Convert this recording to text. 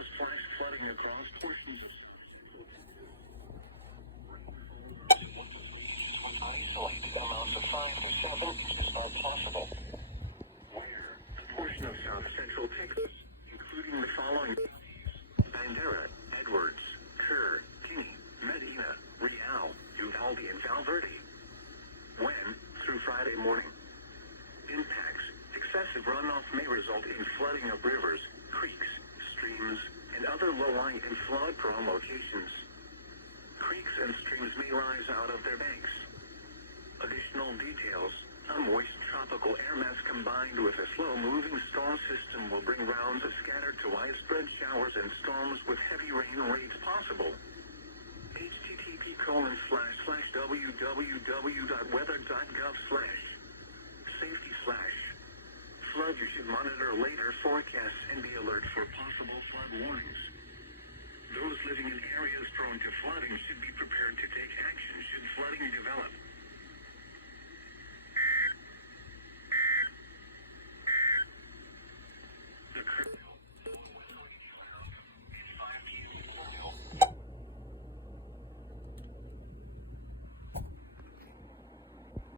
cause flash flooding across portions of isolated amounts of 5 to 7 inches are possible. Where a portion of south central Texas, including the following: Bandera, Edwards, Kerr, Kinney, Medina, Real, Uvalde, and Val Verde. When, through Friday morning. Impacts: excessive runoff may result in flooding of rivers, creeks, streams, and other low-lying and flood-prone locations. Creeks and streams may rise out of their banks. Additional details: a moist tropical air mass combined with a slow-moving storm system will bring rounds of scattered to widespread showers and storms with heavy rain rates possible. http://www.weather.gov/safety/flood. You should monitor later forecasts and be alert for possible flood warnings. Those living